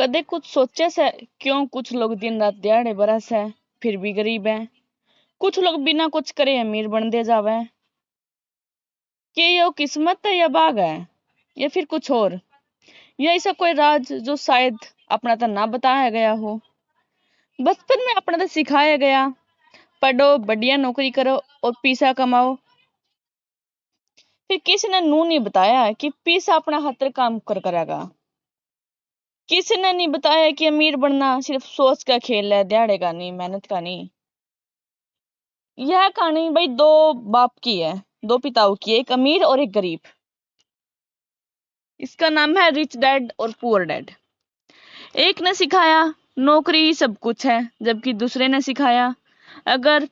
कदे कुछ सोचे से क्यों कुछ लोग दिन रात दिहाड़े बरस है फिर भी गरीब है। कुछ लोग बिना कुछ करे अमीर बनते जावे। कि ये किस्मत है या बाग है या फिर कुछ और, या ऐसा कोई राज जो शायद अपना तो ना बताया गया हो। बचपन में अपना तो सिखाया गया, पढ़ो बढ़िया नौकरी करो और पैसा कमाओ। फिर किसी ने नू नहीं बताया कि पैसा अपना हाथ काम कर करेगा। किसी ने नहीं बताया कि अमीर बनना सिर्फ सोच का खेल है, दिहाड़े का नहीं, मेहनत का नहीं। यह कहानी भाई दो बाप की है, दो पिताओं की, एक अमीर और एक गरीब। इसका नाम है रिच डैड और पुअर डैड। एक ने सिखाया नौकरी सब कुछ है, जबकि दूसरे ने सिखाया अगर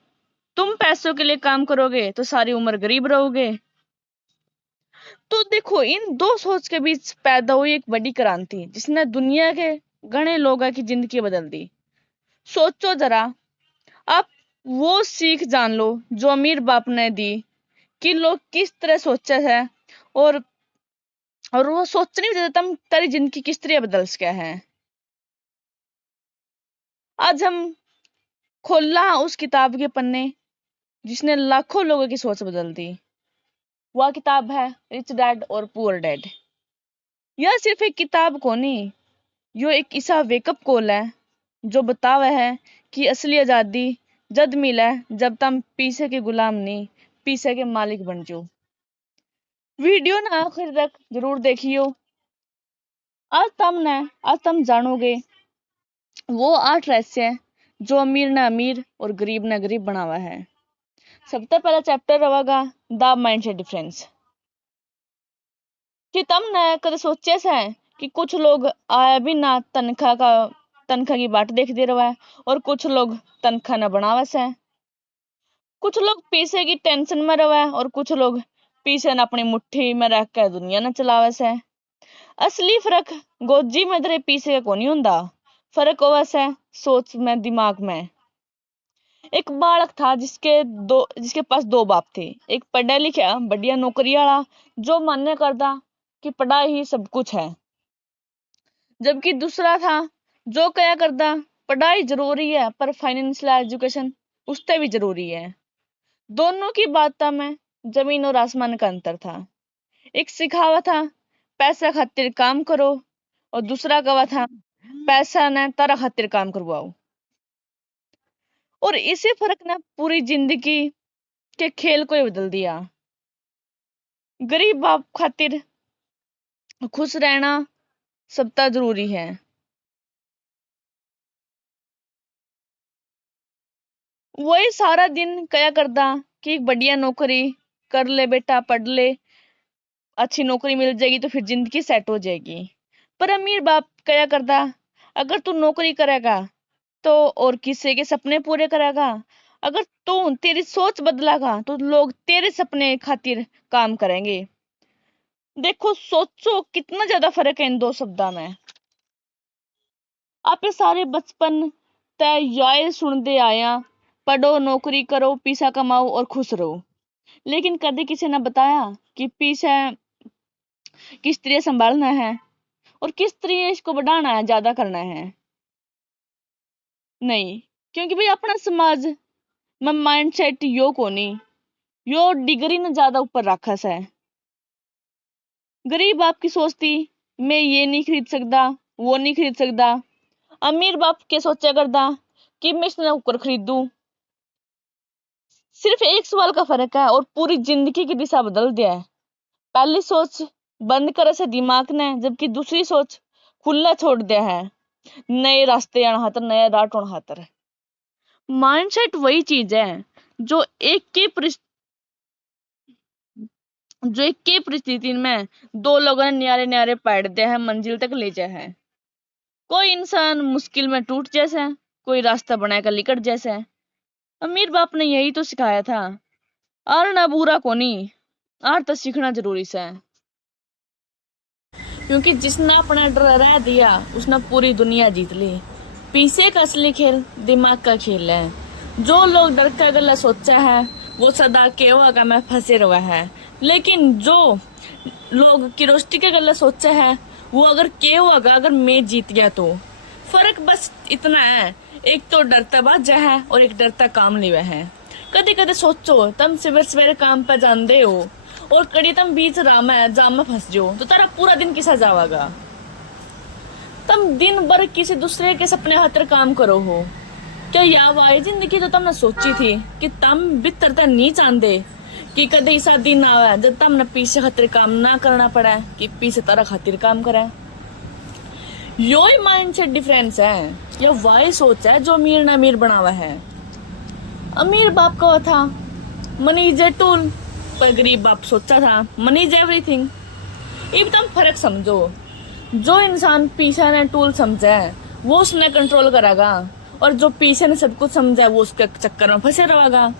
तुम पैसों के लिए काम करोगे तो सारी उम्र गरीब रहोगे। तो देखो, इन दो सोच के बीच पैदा हुई एक बड़ी क्रांति जिसने दुनिया के घने लोगों की जिंदगी बदल दी। सोचो जरा, आप वो सीख जान लो जो अमीर बाप ने दी कि लोग किस तरह सोचे है, और वो सोच नहीं देता तुम तेरी जिंदगी किस तरह बदल सके है। आज हम खोला उस किताब के पन्ने जिसने लाखों लोगों की सोच बदल दी। वह किताब है रिच डैड और पुअर डैड। यह सिर्फ एक किताब को नहीं, यो एक ऐसा वेकअप कॉल है जो बतावा है कि असली आजादी जब मिले जब तुम पीछे के गुलाम नहीं, पीछे के मालिक बन जाओ। वीडियो ना आखिर तक जरूर देखियो। आज तुम जानोगे वो 8 रहस्य जो अमीर ने अमीर और गरीब ने गरीब बनावा है। सबसे पहला चैप्टर रहेगा द माइंडसेट डिफरेंस। कि तुमने कदे सोचे से कि कुछ लोग आया भी ना तनख्वाह की बाट देखते रहे और कुछ लोग तनख्वाह न बनावे से। कुछ लोग पैसे की टेंशन में रहे और कुछ लोग पैसे न अपनी मुट्ठी में रख कर दुनिया न चलावे से। असली फर्क गोजी में तेरे पैसे का कोनी हुंदा, फर्क होवे से सोच में, दिमाग में। एक बालक था जिसके पास दो बाप थे। एक पढ़ा लिखा बढ़िया नौकरी वाला जो मान्य करता कि पढ़ाई ही सब कुछ है, जबकि दूसरा था जो क्या करता पढ़ाई जरूरी है पर फाइनेंशियल एजुकेशन उससे भी जरूरी है। दोनों की बातों में जमीन और आसमान का अंतर था। एक सिखावा था पैसा खातिर काम करो और दूसरा कहा था पैसा ने तारा खातिर काम करवाओ। और इसी फर्क ने पूरी जिंदगी के खेल को ही बदल दिया। गरीब बाप खातिर खुश रहना सबता जरूरी है। वही सारा दिन क्या करता कि एक बढ़िया नौकरी कर ले बेटा, पढ़ ले, अच्छी नौकरी मिल जाएगी तो फिर जिंदगी सेट हो जाएगी। पर अमीर बाप क्या करता, अगर तू नौकरी करेगा तो और किसी के सपने पूरे करेगा, अगर तू तेरी सोच बदलेगा तो लोग तेरे सपने खातिर काम करेंगे। देखो, सोचो कितना ज्यादा फर्क है इन दो शब्दों में। आप ये सारे बचपन तय याद सुनते आया, पढ़ो नौकरी करो पैसा कमाओ और खुश रहो। लेकिन कभी किसी ने बताया कि पैसा किस तरह संभालना है और किस तरह इसको बढ़ाना है, ज्यादा करना है। नहीं, क्योंकि भाई अपना समाज में माइंडसेट यो को नहीं, यो डिग्री ने ज्यादा ऊपर रखा है। गरीब बाप की सोचती मैं ये नहीं खरीद सकता, वो नहीं खरीद सकता। अमीर बाप के सोचा करता कि मैं इसने ऊपर खरीदूं। सिर्फ एक सवाल का फर्क है और पूरी जिंदगी की दिशा बदल दिया है। पहली सोच बंद करे से दिमाग ने, जबकि दूसरी सोच खुला छोड़ दिया है नए रास्ते आना खातर, नया राह टोन खातर। माइंडसेट वही चीज है जो एक के परिस्थिति में दो लोगों ने न्यारे न्यारे पैर दिया है, मंजिल तक ले जाए है। कोई इंसान मुश्किल में टूट जैसा, कोई रास्ता बनाकर लिकट जैसा। अमीर बाप ने यही तो सिखाया था, और ना बुरा को नहीं, और तो सीखना जरूरी है। क्योंकि जिसने अपना डर रह दिया उसने पूरी दुनिया जीत ली। पीछे का असली खेल दिमाग का खेल है। जो लोग डर का गला सोचा है वो सदा केवा में फंसे रहा है, लेकिन जो लोग क्यूरियोसिटी का गला सोचा है वो अगर के होगा अगर मैं जीत गया तो। फर्क बस इतना है, एक तो डरता बाजा है और एक डरता काम लिवा है। कदे कदे सोचो तुम सवेरे सवेरे काम पे जाते हो और कड़ी तुम बीच राम है जाम में फंस जाओ तो तारा पूरा दिन किसा जावागा। तुम दिन भर किसी दूसरे के सपने खातिर काम करो हो। क्या यह वाई जिंदगी तो तुमने सोची थी कि तुम भीतर नहीं चाहते कि कदे ऐसा दिन आवे जब तुमने पीछे खातिर काम ना करना पड़ा कि पीछे तारा खातिर काम करे। यो ही माइंडसेट डिफरेंस है, यह वाई सोच है जो अमीर ने अमीर बनावा है। अमीर बाप का था मनी इज ए टूल, पर गरीब बाप सोचा था मनी इज एवरीथिंग। अब तुम फर्क समझो, जो इंसान पीछे ने टूल समझा है वो उसने कंट्रोल करेगा और जो पीछे ने सब कुछ समझा है वो उसके चक्कर में फंसे रहेगा।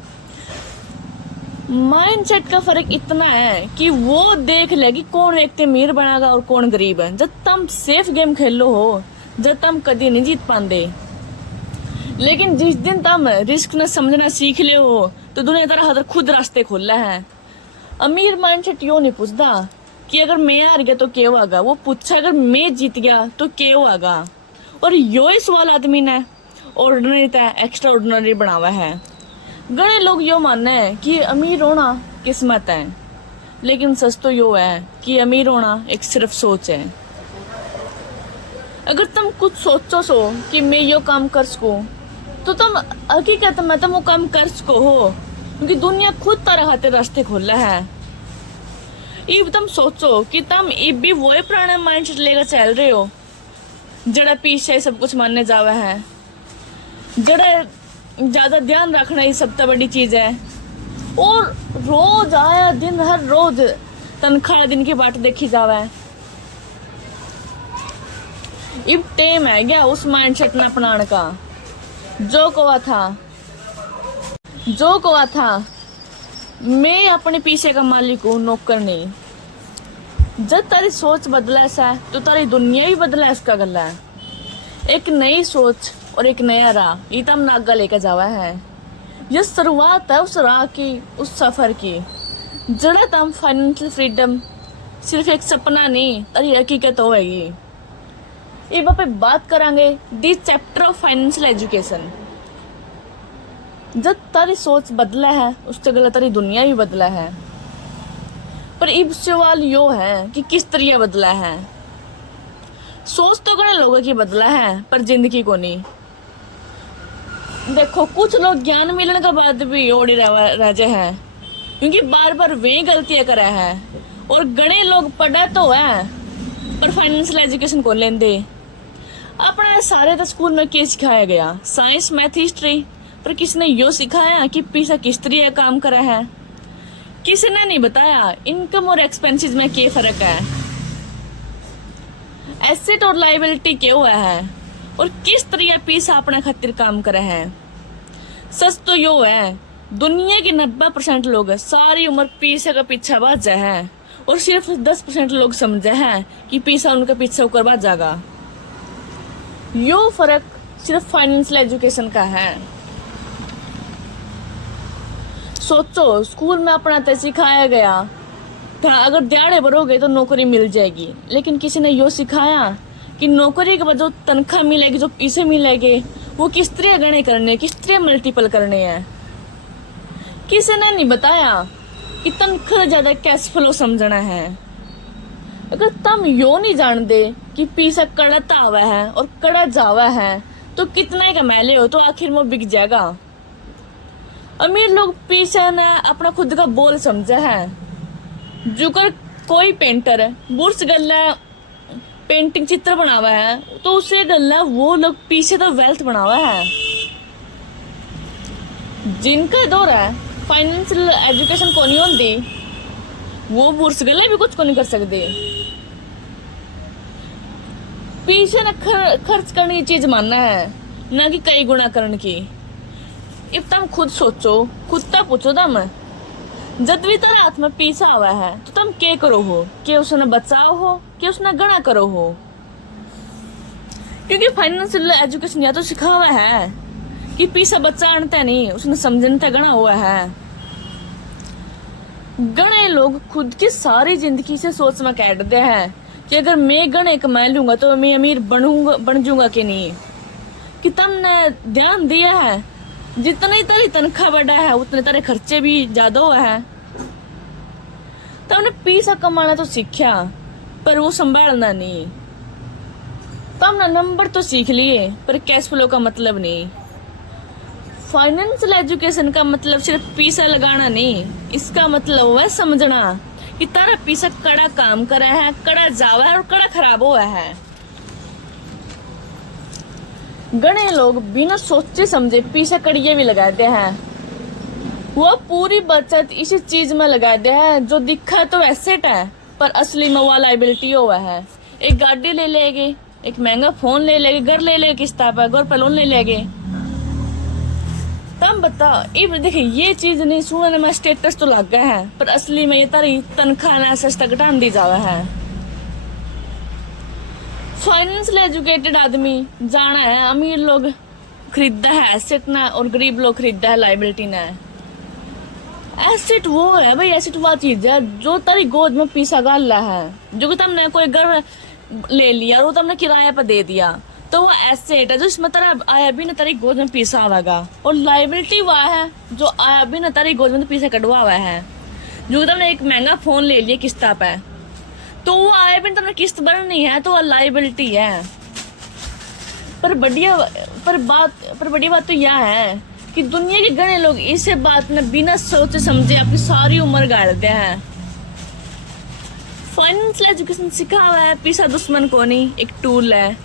माइंडसेट का फर्क इतना है कि वो देख ले कि कौन व्यक्ति अमीर बनेगा और कौन गरीब है। जब तुम सेफ गेम खेलो हो, जब तुम कभी नहीं जीत पाते, लेकिन जिस दिन तुम रिस्क न समझना सीख ले हो तो दुनिया तरह हर खुद रास्ते खोला है। अमीर माइंडसेट यो नहीं पूछता कि अगर मैं हार गया तो क्या होगा, वो पूछा अगर मैं जीत गया तो क्या होगा। और यो ही सवाल आदमी ने ऑर्डिनरी था एक्स्ट्रा ऑर्डिनरी बनावा है। घने लोग यो मानना है कि अमीर होना किस्मत है, लेकिन सच तो यो है कि अमीर होना एक सिर्फ सोच है। अगर तुम कुछ सोचो सो कि मैं यो काम कर सकूं तो तुम हकीकत में तुम वो काम कर सको हो, क्योंकि दुनिया खुद तारा खातिर रास्ते खोला है। इब तुम सोचो कि तुम इब भी वही पुराना माइंडसेट लेकर चल रहे हो जड़ा पीछे सब कुछ मानने जावा है, जड़ा ज्यादा ध्यान रखना ही सबसे बड़ी चीज है। और रोज आया दिन हर रोज तनख्वाह दिन की बाट देखी जावा है। इब टेम है क्या उस माइंडसेट ने अपनाने का। जो कहा था मैं अपने पीछे का मालिक हूँ, नौकर नहीं। जब तारी सोच बदला सा तो तारी दुनिया भी बदला इसका गला है। एक नई सोच और एक नया राह ये तम नागा लेकर जावा है। यह शुरुआत है उस राह की, उस सफर की जड़ा तम फाइनेंशियल फ्रीडम सिर्फ एक सपना नहीं तारी हकीकत होगी। इब पे बात करांगे the chapter of financial education. जब तारी सोच बदला है उससे गला तारी दुनिया भी बदला है। पर इब सवाल यो है कि किस तरह बदला है। सोच तो घने लोगों की बदला है पर जिंदगी को नहीं। देखो कुछ लोग ज्ञान मिलने के बाद भी ओड़ी रह हैं क्योंकि बार बार वे गलतियां करे हैं। और घने लोग पढ़ा तो है पर फाइनेंशियल एजुकेशन को लेंदे। अपने सारे तो स्कूल में क्या सिखाया गया, साइंस मैथ हिस्ट्री, पर किसने यो सिखाया कि पैसा किस तरह काम करा है। किसी ने नहीं बताया इनकम और एक्सपेंसेस में क्या फर्क है, एसेट और लायबिलिटी क्या हुआ है और किस तरह पैसा अपने खातिर काम करे है। सच तो यो है दुनिया के 90% लोग सारी उम्र पैसे का पीछा भाजा है और सिर्फ 10% लोग समझे हैं कि पैसा उनका पीछा होकर भाजागा। यो फर्क सिर्फ फाइनेंशियल एजुकेशन का है। सोचो स्कूल में अपना तो सिखाया गया था अगर दिहाड़े भरोगे तो नौकरी मिल जाएगी, लेकिन किसी ने यो सिखाया कि नौकरी के बाद जो तनख्वाह मिलेगी, जो पैसे मिलेंगे, वो किस तरह गणे करने, किस तरह मल्टीपल करने हैं। किसी ने नहीं बताया कि तनख्वाह ज्यादा कैश फ्लो समझना है। अगर तुम यो नहीं जानते कि पैसा कड़ता हुआ है और कड़ा जावा है तो कितना कमा ले हो तो आखिर में बिक जाएगा। अमीर लोग पैसा ने अपना खुद का बोल समझा है। जुकर कोई पेंटर बुर्स गल्ला पेंटिंग चित्र बनावा है तो उसे गल्ला वो लोग पीछे तो वेल्थ बनावा है। जिनका दौर है फाइनेंशियल एजुकेशन को नहीं होती वो बुर्स गल्ले भी कुछ को नहीं कर सकते। पीछे न खर्च करने की चीज मानना है ना कि कई गुना करने की। इब तुम खुद सोचो, खुद तक पूछो तुम जब भी तेरे हाथ में पैसा आवा है तो तुम क्या करो हो, क्या उसने बचाओ हो क्या उसने गणा करो हो। क्योंकि फाइनेंशियल एजुकेशन या तो सिखावा है कि पैसा बचाना नहीं, उसने समझना गणा हुआ है। गणे लोग खुद की सारी जिंदगी से सोच में काट दे हैं कि अगर मैं गणे कमा लूंगा तो मैं अमीर बन जाऊंगा कि नहीं। कि तुमने ध्यान दिया है जितनी तेरी तनख्वाह बढ़ा है उतने तेरे खर्चे भी ज्यादा हुआ है। तुमने पैसा कमाना तो सीखा पर वो संभालना नहीं। तुमने नंबर तो सीख लिए पर कैश फ्लो का मतलब नहीं। फाइनेंशियल एजुकेशन का मतलब सिर्फ पैसा लगाना नहीं, इसका मतलब है समझना कि तारा पैसा कड़ा काम करा है, कड़ा जावा है और कड़ा खराब हुआ है। घने लोग बिना सोचे समझे पैसा कड़िए भी लगाते हैं। वो पूरी बचत इसी चीज में लगाते हैं जो दिखा तो एसेट है पर असली में वो लाइबिलिटी हुआ है। एक गाड़ी ले लेगे, एक महंगा फोन ले लेगे, घर ले लेगे किस्त पर, घर पर लोन ले लेगे। तब बता ये देखिए ये चीज नहीं सुनने में स्टेटस तो लग गया है पर असली में ये तारी तनख्वाह ना सस्ता घटान दी जावा है। फाइनेंशियल एजुकेटेड आदमी जाना है अमीर लोग खरीदा है एसेट ना और गरीब लोग खरीदा है लाइबिलिटी ना। एसेट वो है भाई, एसेट वो चीज है जो तारी गोद में पैसा गाल रहा है। जो कि तुमने कोई घर ले लिया और वो तुमने किराए पर दे दिया तो वो एसेट है जो इसमें तेरा आया भी ना तेरी गोद में पैसा आवेगा। और लाइबिलिटी वह है जो आया भी ना तेरी गोद में तो पैसा कटवा हुआ है। जो तुमने एक महंगा फोन ले लिया किस्त पे तो वो आया भी तुमने किस्त भरनी है तो वो लाइबिलिटी है। पर बढ़िया बात तो यह है कि दुनिया के घने लोग इसे बात में बिना सोचे समझे अपनी सारी उम्र गाड़ते हैं। फाइनेंशियल एजुकेशन सिखा हुआ है पैसा दुश्मन को नहीं, एक टूल है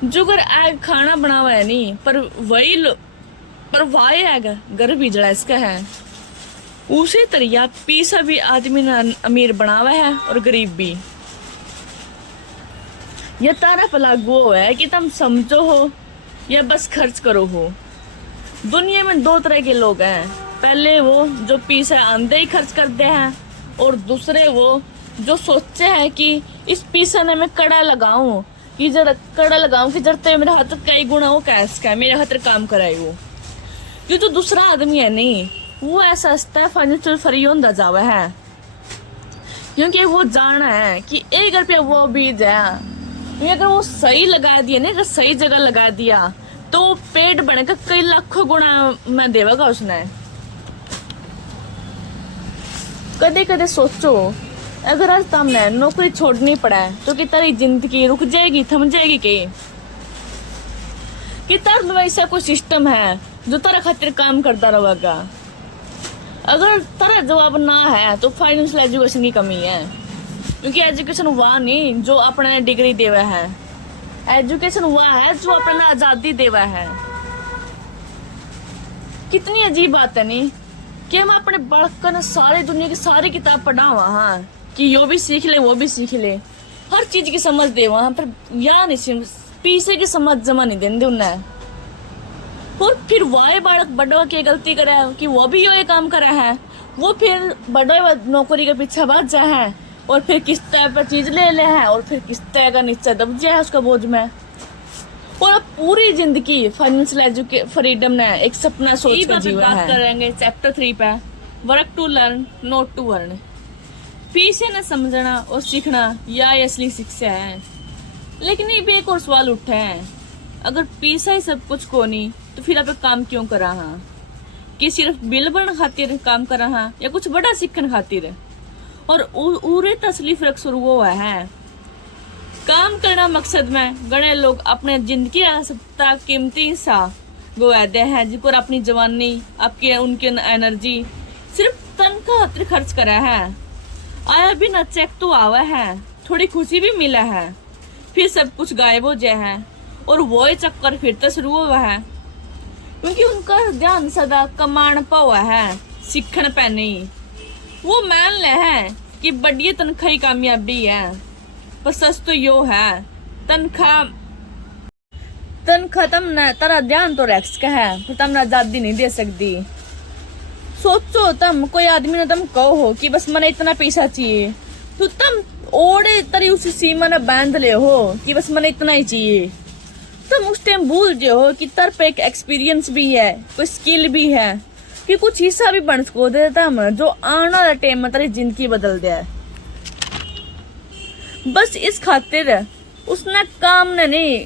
जो अगर आग खाना बना हुआ है नहीं पर वाई आएगा घर बिजड़ा इसका है। उसी तरह पैसा भी आदमी ने अमीर बना हुआ है और गरीब भी। यह तारा पर लागू है कि तुम समझो हो या बस खर्च करो हो। दुनिया में दो तरह के लोग हैं, पहले वो जो पैसा आंदे ही खर्च करते हैं और दूसरे वो जो सोचते हैं कि इस पैसा ने मैं कड़ा लगाऊं कि जरते मेरे हाथ कई गुना वो कैश का मेरे हाथ काम कराए वो। ये जो दूसरा आदमी है नहीं वो ऐसा हंसता है फाइनेंशियल फ्री होता जावा है क्योंकि वो जाना है कि 1 रुपया वो बीज है अगर वो सही लगा दिया ना, अगर सही जगह लगा दिया तो पेट बनेगा कई लाखों गुना में देगा उसने। कदे कदे सोचो अगर आज तुमने नौकरी छोड़नी पड़ा तो कि तेरी जिंदगी रुक जाएगी, थम जाएगी कि तेरे वैसा कोई सिस्टम है जो तेरा खातिर काम करता रहेगा। अगर तेरा जवाब ना है तो फाइनेंशियल एजुकेशन की कमी है क्योंकि एजुकेशन वह नहीं जो अपने डिग्री देवा है, एजुकेशन वह है जो अपना आजादी देवा है। कितनी अजीब बात है नहीं कि हम अपने बड़कन सारी दुनिया की सारी किताब पढ़ा वहां कि यो भी सीख ले वो भी सीख ले, हर चीज की समझ दे वहां पर या नहीं पीछे की समझ जमा नहीं देंगे उन्हें। और फिर वाई बालक बड़ो की गलती करे कि वो भी यो ये काम करा है, वो फिर बड़ो नौकरी के पीछे भाग जाए है और फिर किस्त पर चीज ले ले है और फिर किस्त का नीचे दब जाए उसका बोझ में। और अब पूरी जिंदगी फाइनेंशियल फ्रीडम ने एक सपना सोच कर जीवा है। बात करेंगे चैप्टर 3 पे, work to learn not to earn. पीछे न समझना और सीखना या असली शिक्षा है। लेकिन ये भी एक और सवाल उठा है, अगर पैसा ही सब कुछ को नहीं तो फिर आप काम क्यों करा हाँ? कि सिर्फ बिल भरने खातिर काम करा हाँ या कुछ बड़ा सीखने खातिर? और उरे असली फर्क शुरू हुआ है। काम करना मकसद में गणे लोग अपने जिंदगी का कीमती हिस्सा गवाते हैं जिनको अपनी जवानी आपकी उनकी एनर्जी सिर्फ तनख्वाह खातिर खर्च करा है। आया भी ना चेक तो आवा है, थोड़ी खुशी भी मिला है, फिर सब कुछ गायब हो जाए है और वो ही चक्कर फिर तो शुरू हुआ है क्योंकि उनका ध्यान सदा कमान पा हुआ है, सीखने पे नहीं। वो मान ले है कि बढ़िया तनख्वाह ही कामयाबी है पर सच तो यो है तनख्वाह तुम तेरा ध्यान तो रैक्स का है पर तुम आजादी नहीं दे सकती। सोचो तुम कोई आदमी ने तुम कहो कि बस मैंने इतना पैसा चाहिए तो तुम ओड़े तरी उसी सीमा ने बांध ले हो कि बस मैंने इतना ही चाहिए। तुम उस टाइम भूल जाओ कि तर पे एक एक्सपीरियंस भी है, कोई स्किल भी है कि कुछ हिस्सा भी बन सको देता हम जो आने वाला टाइम में तेरी जिंदगी बदल दे। बस इस खातिर उसने काम ने नहीं,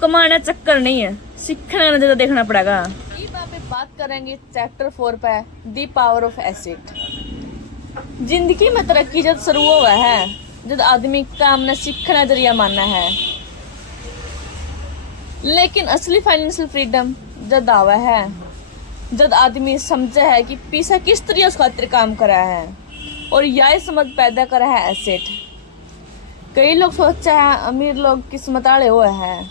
कमाना चक्कर नहीं है, सीखने नजर देखना पड़ेगा। पे बात करेंगे चैप्टर 4 पे, दी पावर ऑफ एसेट। जिंदगी में तरक्की जब शुरू हुआ है जब आदमी काम ने सीखना जरिया माना है, लेकिन असली फाइनेंशियल फ्रीडम जब आवा है जब आदमी समझे है कि पैसा किस तरह उस खातिर काम करा है और यह समझ पैदा करा है एसेट। कई लोग सोचा है अमीर लोग किस्मत वाले हुए हैं,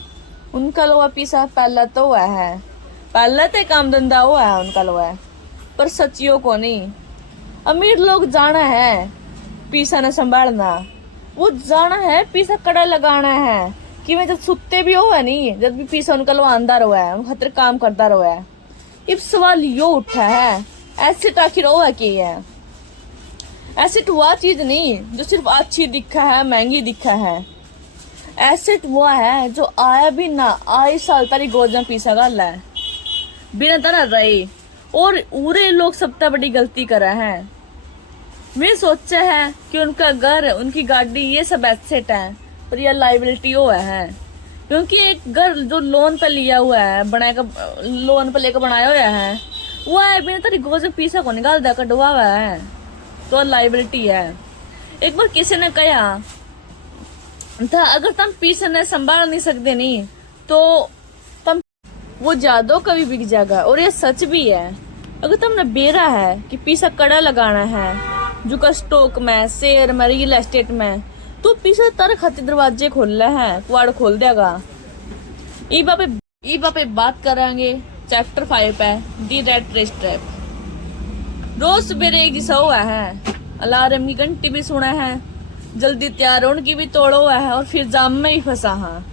उनका लोहा पैसा पहला तो हुआ है, पहला तो काम धंधा हुआ है उनका लोहा, पर सचियों को नहीं। अमीर लोग जाना है पैसा न संभालना, वो जाना है पैसा कड़ा लगाना है कि मैं जब सुते भी हुआ नहीं, जब भी पैसा उनका लोहा आंदा रहा है, उनका खातिर काम करता रहा है। अब सवाल यो उठा है एसेट आखिर हुआ क्या है? एसेट वह चीज नहीं जो सिर्फ अच्छी दिखा है, महंगी दिखा है। एसेट वो है जो आया भी ना आई साल तारी गोद में पैसा गाला है बिना तरह रहे, और उरे लोग सबसे बड़ी गलती करा है। वे सोचा है कि उनका घर, उनकी गाड़ी ये सब एसेट है, पर यह लाइबिलिटी हो है। क्योंकि एक घर जो लोन पे लिया हुआ है, लोन पे लेकर बनाया हुआ है, वो है बिना तेरी गोद से पैसा को निकाल दे कटवा हुआ है, तो लाइबिलिटी है। एक बार किसी ने कहा था अगर तुम पैसा ने संभाल नहीं सकते नहीं तो तुम वो जादो कभी बिक जाएगा, और ये सच भी है। अगर तुमने बेरा है कि पैसा कड़ा लगाना है जो का स्टॉक में, शेयर में, रियल एस्टेट में, तो पैसा तारे खातिर दरवाजे खोल है, कुआड़ खोल देगा। ई बापे बात करेंगे चैप्टर 5 पे, दी रेट रेस ट्रैप। रोज सवेरे एक जैसा हुआ है, अलार्म की घंटी भी सुना है, जल्दी तैयार होने की भी तोड़ हुआ है, और फिर जाम में ही फंसा हाँ,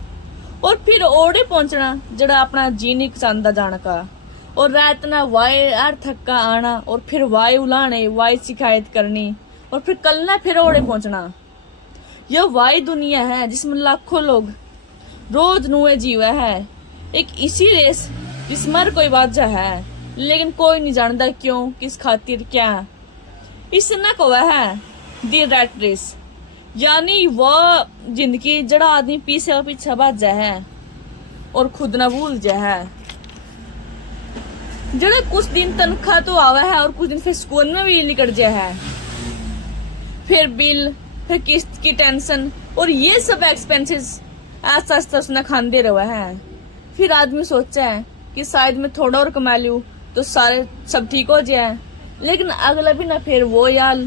और फिर ओड़े पहुंचना जड़ा अपना जी नहीं चांदा जाने का, और रात ना वाय यार थक्का आना, और फिर वाय उलाने, वाय शिकायत करनी, और फिर कल ना फिर ओड़े पहुंचना। यह वाई दुनिया है जिसमें लाखों लोग रोज नुए जीवा है, एक इसी रेस जिसमें कोई वाजह है, लेकिन कोई नहीं जानता क्यों, किस खातिर, क्या। इसने कहा है दी रैट रेस, यानी वह जिंदगी जड़ा आदमी पीछे और पीछे भाजा है और खुद न भूल जा है। जड़ा कुछ दिन तनख्वाह तो आवा है और कुछ दिन फिर स्कूल में भी निकल जा है, फिर बिल, फिर किस्त की टेंशन, और ये सब एक्सपेंसेस ऐसा ऐसा उसने खाते रहा है। फिर आदमी सोचा है कि शायद मैं थोड़ा और कमा लूं तो सारे सब ठीक हो जाए, लेकिन अगला भी ना फिर वो यार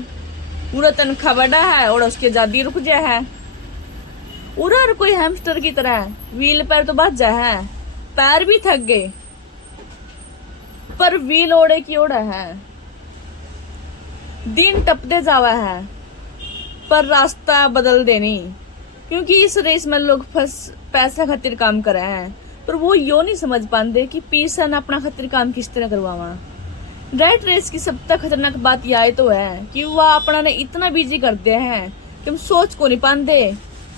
पूरा तनख्वाह बढ़ा है और उसके आजादी रुक जाए है। उधर कोई हैमस्टर की तरह व्हील पर तो बच जा है, पैर भी थक गए, पर व्हील ओढ़े की ओढ़ा है। दिन टपते जावा है पर रास्ता बदल देनी, क्योंकि इस रेस में लोग पैसा खातिर काम कर रहे हैं, पर वो यो नहीं समझ पाते कि पैसा न अपना खातिर काम किस तरह करवावा। रैट रेस की सबसे खतरनाक बात यह तो है कि वह अपना ने इतना बिजी करते हैं कि हम सोच को नहीं पाते।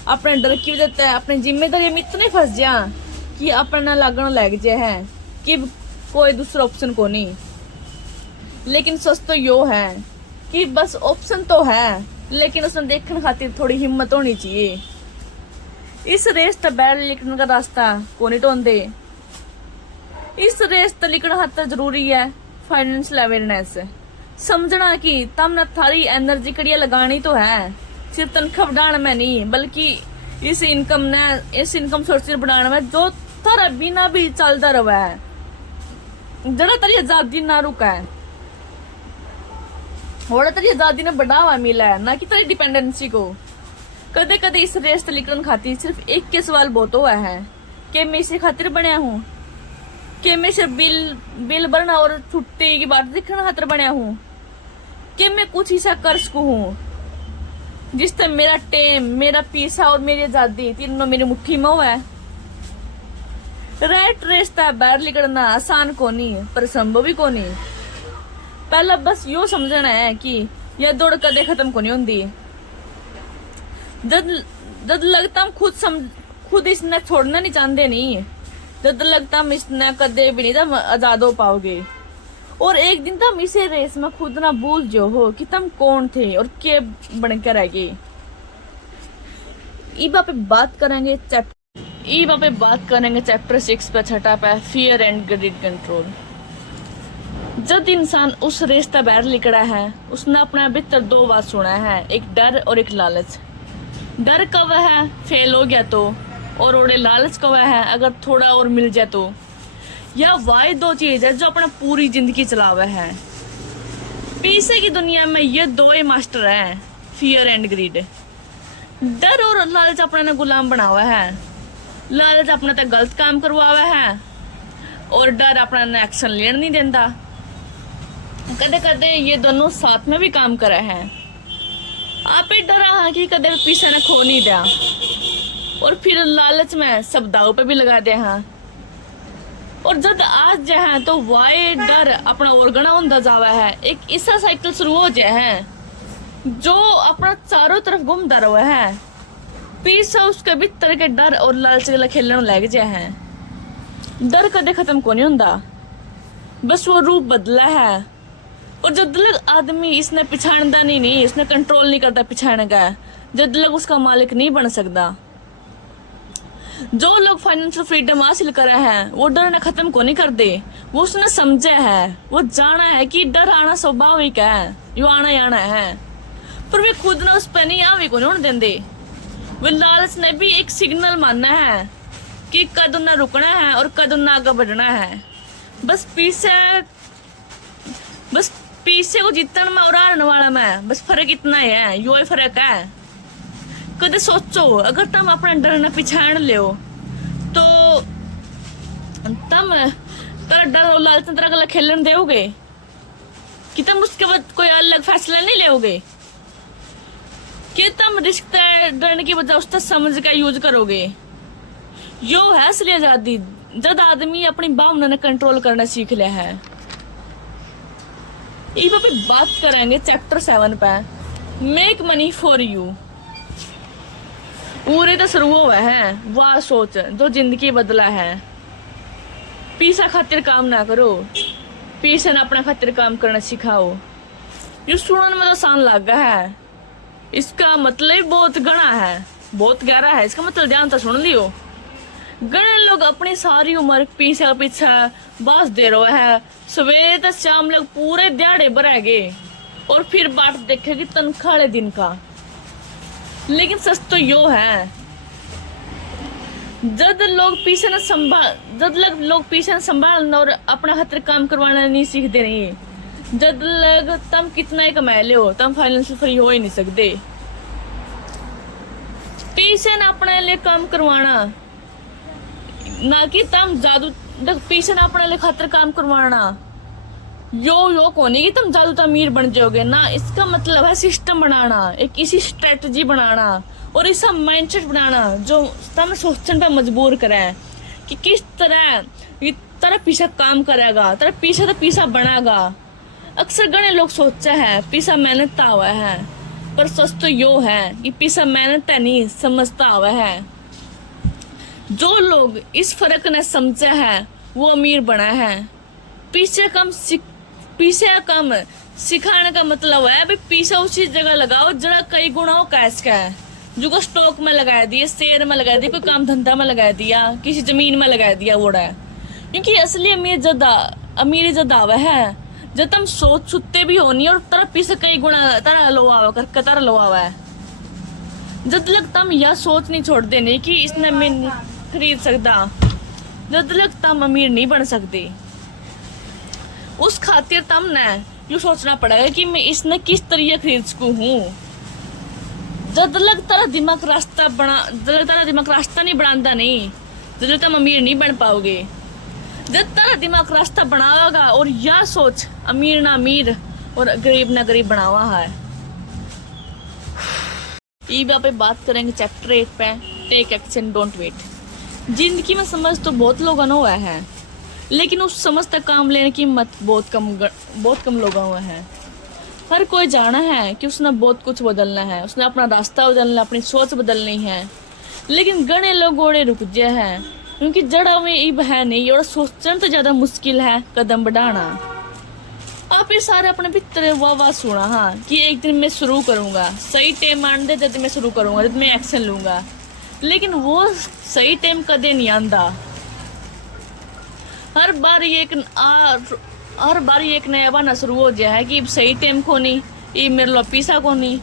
अपने डर की वजह से अपनी जिम्मेदारी में इतने फंस जा कि अपना लगना लग जाए है कि कोई दूसरा ऑप्शन को नहीं। लेकिन सच तो यो है कि बस ऑप्शन तो है, लेकिन उसने देखने खातिर थोड़ी हिम्मत होनी चाहिए। इस रेस तक बैठ लिखने का रास्ता को नहीं ढूंढते। इस रेस तक लिखना खातिर जरूरी है फाइनेंशियल अवेयरनेस, समझना कि तुमने थारी एनर्जी कड़िया लगानी तो है सिर्फ तनख्वाह बढ़ाने में नहीं, बल्कि इस इनकम सोर्स बढ़ाने में जो थारा बिना भी चलता रहा है, जरा तेरी आजादी ना रुका है और तेरी आजादी ने बढ़ावा मिला है, ना कि तेरी डिपेंडेंसी को। कदे कदे इस रेस लिखने खातिर सिर्फ एक के सवाल बहुत हुआ है कि मैं इसी खातिर बनया हूँ, कि मैं सिर्फ बिल भरना और छुट्टी की बात देखना खातिर बनया हूँ, कि मैं कुछ हिस्सा कर सकूँ जिससे मेरा टाइम, मेरा पैसा और मेरी आजादी तीनों मेरी मुट्ठी में हुआ है। रैट रेस तक बाहर निकलना आसान को नहीं, पर संभव भी को नहीं। पहला बस यो समझना है कि यह दौड़ कदे खत्म को नहीं होती। जब लगता हम खुद इसने छोड़ना नहीं चाहते नहीं, जब लगता हम इसने कदे भी नहीं तुम आजाद हो पाओगे। और एक दिन तुम इसे रेस में खुद ना भूल जो हो कि तुम कौन थे और क्या बनकर रह गए। ईबा पे बात करेंगे चैप्टर 6 पे, छठा पे, फियर एंड ग्रीड कंट्रोल। जब इंसान उस रेस्ता बाहर निकला है, उसने अपने भीतर दो बात सुना है, एक डर और एक लालच। डर कब है फेल हो गया तो, और ओड़े लालच कब है अगर थोड़ा और मिल जाए तो। यह वाई दो चीज है जो अपना पूरी जिंदगी चलावा है। पीछे की दुनिया में ये दो ही मास्टर हैं, फियर एंड ग्रीड। डर और लालच अपने ने गुलाम बनावा है। लालच अपने तक गलत काम करवावा है और डर अपना ने एक्शन लेने नहीं देता। कदे कदे ये दोनों साथ में भी काम करे हैं। आप ही डरा है कि कदे पीछे ने खो नहीं दिया, और फिर लालच में सब दाव पे भी लगा दे हैं। और जब आज जो है तो वाई डर अपना ओरगना होता जावा है, एक ऐसा साइकिल शुरू हो जाए है जो अपना चारों तरफ घूमता रहा है। पीछे उसके भीतर के डर और लालच के खेलने लग जाए हैं। डर कदे खत्म को नहीं होता, बस वो रूप बदला है। और जब तक आदमी इसने पिछाड़ता नहीं, इसने कंट्रोल नहीं करता पिछाड़ने का, जब तक उसका मालिक नहीं बन सकता। जो लोग फाइनेंशियल फ्रीडम हासिल करे हैं वो डर ने खत्म को नहीं कर दे, वो उसने समझा है, वो जाना है कि डर आना स्वाभाविक है, यो आना ही आना है, पर वे खुद ने उस पर नहीं आवे को नहीं देंदे। वे लालच ने भी एक सिग्नल मानना है कि कद ना रुकना है और कद ना आगे बढ़ना है। बस पीछे को जीतने में और हारने वाला में बस फर्क इतना ही है, यो ही फर्क है। कदे सोचो अगर तुम अपने डर ने पिछाड़ लियो तो तुम तेरा डर और लालच तरह गला खेलने दोगे कि तुम उसके बाद कोई अलग फैसला नहीं लोगे, कि तुम रिस्क डरने की बजाय उसका समझ का यूज करोगे। यो है असली आजादी, जब आदमी अपनी भावना ने कंट्रोल करना सीख लिया है। इस पे बात करेंगे चैप्टर 7 पे, मेक मनी फॉर यू। पूरे तो शुरू हुआ है वाह सोच जो जिंदगी बदला है। पीछा खातिर काम ना करो, पीछे ना अपना खातिर काम करना सिखाओ। ये सुनने में तो आसान लगा है, इसका मतलब बहुत गहरा है, बहुत गहरा है। इसका मतलब ध्यान तो सुन लियो। गणे लोग अपनी सारी उम्र पीछे पीछे बस दे रहे हैं, सवेरे तक शाम लग पूरे दिहाड़े भरेगे और फिर बाट देखेगी तनख्वाह वाले दिन का। लेकिन सच तो यो है, जब लोग पीछे न संभालना और अपना खातिर काम करवाना नहीं सीखते नहीं, जब लग तुम कितना ही कमा ले हो तुम फाइनेंशियल फ्री हो ही नहीं सकते। पीछे न अपने लिए काम करवाना, ना कि तुम जादू पीछे ना अपने लिए खातिर काम करवाना। यो कोनी कि तुम जादू अमीर बन जाओगे ना, इसका मतलब है सिस्टम बनाना, एक इसी स्ट्रेटजी बनाना और ऐसा माइंडसेट बनाना जो तुम सोचने पर मजबूर करे कि किस तरह तेरा पीछा काम करेगा, तेरा पीछा तो पीछा बनाएगा। अक्सर गणे लोग सोचा है पीछा मेहनत हुआ है, पर सच तो यो है कि पीछा मेहनत नहीं समझता हुआ है। जो लोग इस फर्क ने समझा है वो अमीर बना है। पीछे कम सिखाने का मतलब है भाई पीछे उसी जगह लगाओ जरा कई गुना हो कैश का है, जो को स्टॉक में लगा दिया, शेयर में लगा दिया, कोई काम धंधा में लगा दिया, किसी जमीन में लगा दिया वो है। क्योंकि असली अमीर जदा वह है जब तुम सोच सुते भी होनी और तेरा पीछे कई गुना तेरा लो आवा है। जब तक तुम यह सोच नहीं छोड़ देने कि इसने मैं खरीद सकता, जब तक तुम अमीर नहीं बन सकते। उस खातिर तुम ने यू सोचना पड़ेगा कि मैं इसने किस तरीके खरीद सकूं हूँ। जब तक तेरा दिमाग रास्ता नहीं बनाता नहीं, जब तुम अमीर नहीं बन पाओगे। जब तेरा दिमाग रास्ता बनाएगा और यह सोच अमीर ना अमीर और गरीब ना गरीब बनावा है। ईबा पे बात करेंगे चैप्टर 8 पे, टेक एक्शन डोंट वेट। जिंदगी में समझ तो बहुत लोगों ने हुआ है, लेकिन उस समझ तक काम लेने की हिम्मत बहुत कम लोगों हुआ है। हर कोई जाना है कि उसने बहुत कुछ बदलना है, उसने अपना रास्ता बदलना, अपनी सोच बदलनी है, लेकिन गणे लोग ओड़े रुक गए हैं क्योंकि जड़ा में ईब है नहीं और सोचना तो ज्यादा मुश्किल है कदम बढ़ाना। आप ये सारे अपने भीतर वाह सुना हाँ कि एक दिन मैं शुरू करूंगा, सही टाइम मान दे जब मैं शुरू करूंगा, जब मैं एक्शन लूंगा। लेकिन वो सही टाइम कदे नहीं आंदा। हर बार ये एक नया बहाना शुरू हो गया है कि सही टाइम को नहीं, ये मेरे लो पीसा को नहीं।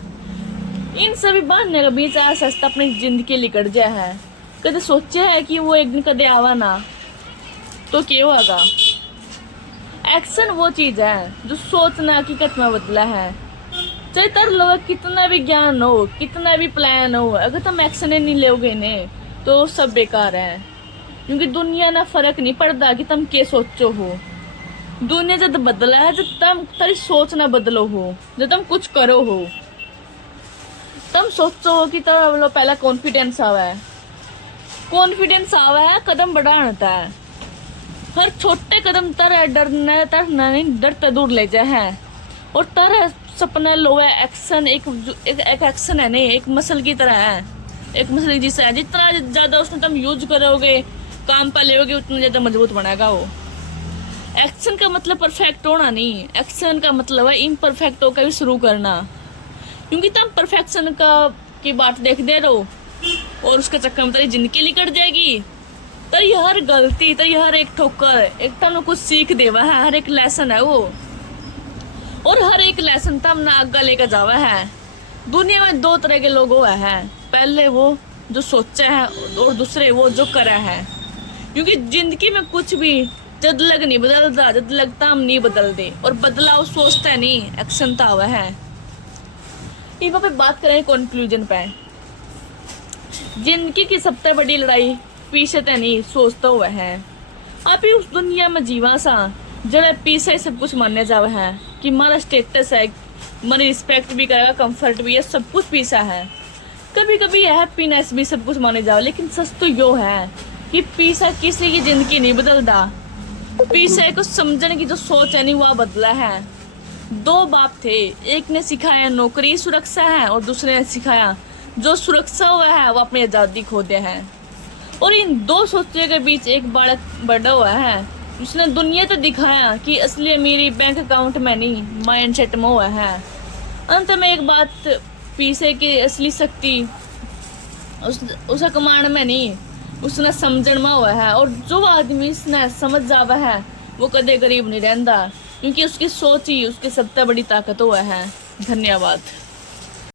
इन सभी बहाने के बीच आ सस्ता अपनी जिंदगी लिकट जाए है। कदे सोचे है कि वो एक दिन कदे आवा ना तो क्या होगा। एक्शन वो चीज है जो सोचना हकीकत में बदला है। चाहे तर लोग कितना भी ज्ञान हो, कितना भी प्लान हो, अगर तुम एक्शन नहीं लोगे ने तो सब बेकार है। क्योंकि दुनिया ना फर्क नहीं पड़ता कि तुम क्या सोचो हो। दुनिया जब बदला है जब तुम तेरी सोच ना बदलो हो, जब तुम कुछ करो हो। तुम सोचो हो कि तुम पहला कॉन्फिडेंस आवा है, कदम बढ़ाता है। हर छोटे कदम तरह डरना नहीं, डरते दूर ले जाए है। और तरह सपना लो है। एक्शन एक एक्शन है नहीं, एक मसल की तरह है, एक मसल की जिससे है। जितना ज्यादा उसमें तुम यूज करोगे, काम पर लोगे, उतना ज्यादा मजबूत बनेगा वो। एक्शन का मतलब परफेक्ट होना नहीं, एक्शन का मतलब है इम्परफेक्ट होकर भी शुरू करना। क्योंकि तुम परफेक्शन की बात देख दे रहो और उसके चक्कर में तेरी जिंदगी निकट जाएगी। तेरी हर गलती, तेरी हर एक ठोकर एक तुम कुछ सीख देवा है, हर एक लेसन है वो। और हर एक लेसन तब ना आगे लेकर जावा है। दुनिया में दो तरह के लोग हुए हैं, पहले वो जो सोचा है और दूसरे वो जो करा है। क्योंकि जिंदगी में कुछ भी जद लग नहीं बदलता, जद लगता हम नहीं बदलते। और बदलाव सोचता नहीं, एक्शन था हुआ है। यहाँ पे बात करें कंक्लूजन पे। जिंदगी की सबसे बड़ी लड़ाई पीछे ते नहीं सोचता हुआ है। आप ही उस दुनिया में जीवा सा जरा पीछे सब कुछ मानने जावा है कि हमारा स्टेटस है, हमारी रिस्पेक्ट भी करेगा, कंफर्ट भी है, सब कुछ पीछा है। कभी कभी हैप्पीनेस भी सब कुछ माने जाओ। लेकिन सच तो यो है कि पीछा किसी की जिंदगी नहीं बदलता। पीछे को समझने की जो सोच है नहीं वह बदला है। दो बाप थे, एक ने सिखाया नौकरी सुरक्षा है और दूसरे ने सिखाया जो सुरक्षा हुआ है वो अपनी आजादी खो दिया है। और इन दो सोचे के बीच एक बालक बड़ा हुआ है, उसने दुनिया तो दिखाया कि असली अमीरी बैंक अकाउंट में नहीं माइंडसेट में हुआ है। अंत में एक बात, पीछे की असली शक्ति उसे कमांड में नहीं, उसने समझण में हुआ है। और जो आदमी इसने समझ जावा है वो कदे गरीब नहीं रहता, क्योंकि उसकी सोच ही उसकी सबसे बड़ी ताकत हुआ है। धन्यवाद।